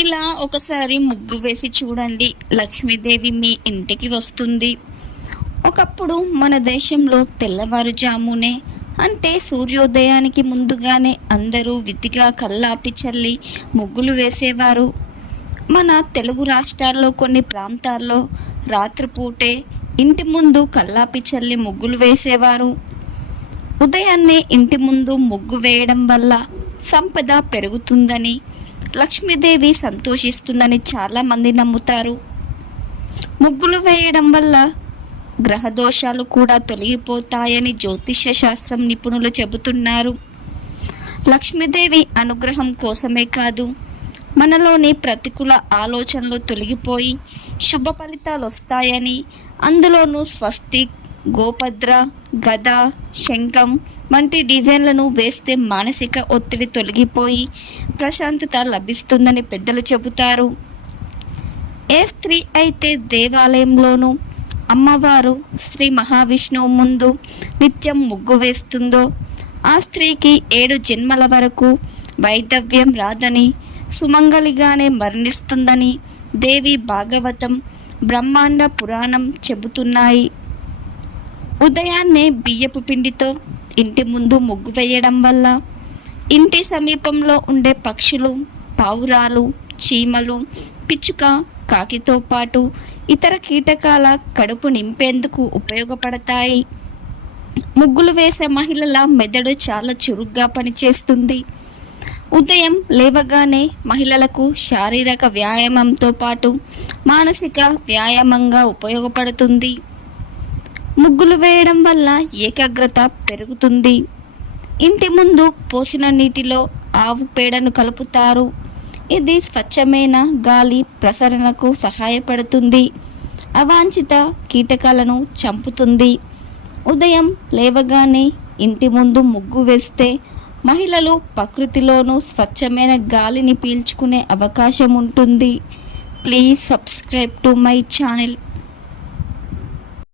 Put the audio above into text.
ఇలా ఒకసారి ముగ్గు వేసి చూడండి, లక్ష్మీదేవి మీ ఇంటికి వస్తుంది. ఒకప్పుడు మన దేశంలో తెల్లవారుజామునే అంటే సూర్యోదయానికి ముందుగానే అందరూ విధిగా కల్లాపి చల్లి ముగ్గులు వేసేవారు. మన తెలుగు రాష్ట్రాల్లో కొన్ని ప్రాంతాల్లో రాత్రిపూటే ఇంటి ముందు కల్లాపి చల్లి ముగ్గులు వేసేవారు. ఉదయాన్నే ఇంటి ముందు ముగ్గు వేయడం వల్ల సంపద పెరుగుతుందని, లక్ష్మీదేవి సంతోషిస్తుందని చాలామంది నమ్ముతారు. ముగ్గులు వేయడం వల్ల గ్రహదోషాలు కూడా తొలగిపోతాయని జ్యోతిష్య శాస్త్రం నిపుణులు చెబుతున్నారు. లక్ష్మీదేవి అనుగ్రహం కోసమే కాదు, మనలోని ప్రతికూల ఆలోచనలు తొలగిపోయి శుభ ఫలితాలు వస్తాయని, అందులోనూ స్వస్తిక్, గోపద్ర, గద, శంఖం వంటి డిజైన్లను వేస్తే మానసిక ఒత్తిడి తొలగిపోయి ప్రశాంతత లభిస్తుందని పెద్దలు చెబుతారు. ఏ స్త్రీ అయితే దేవాలయంలోనూ అమ్మవారు శ్రీ మహావిష్ణువు ముందు నిత్యం ముగ్గు వేస్తుందో ఆ స్త్రీకి 7 జన్మల వరకు వైధవ్యం రాదని, సుమంగలిగానే మరణిస్తుందని దేవి భాగవతం, బ్రహ్మాండ పురాణం చెబుతున్నాయి. ఉదయాన్నే బియ్యపు పిండితో ఇంటి ముందు ముగ్గు వేయడం వల్ల ఇంటి సమీపంలో ఉండే పక్షులు, పావురాలు, చీమలు, పిచ్చుక, కాకితో పాటు ఇతర కీటకాల కడుపు నింపేందుకు ఉపయోగపడతాయి. ముగ్గులు వేసే మహిళల మెదడు చాలా చురుగ్గా పనిచేస్తుంది. ఉదయం లేవగానే మహిళలకు శారీరక వ్యాయామంతో పాటు మానసిక వ్యాయామంగా ఉపయోగపడుతుంది. ముగ్గులు వేయడం వల్ల ఏకాగ్రత పెరుగుతుంది. ఇంటి ముందు పోసిన నీటిలో ఆవు పేడను కలుపుతారు. ఇది స్వచ్ఛమైన గాలి ప్రసరణకు సహాయపడుతుంది, అవాంఛిత కీటకాలను చంపుతుంది. ఉదయం లేవగానే ఇంటి ముందు ముగ్గు వేస్తే మహిళలు ప్రకృతిలోనూ స్వచ్ఛమైన గాలిని పీల్చుకునే అవకాశం ఉంటుంది. Please subscribe to my channel.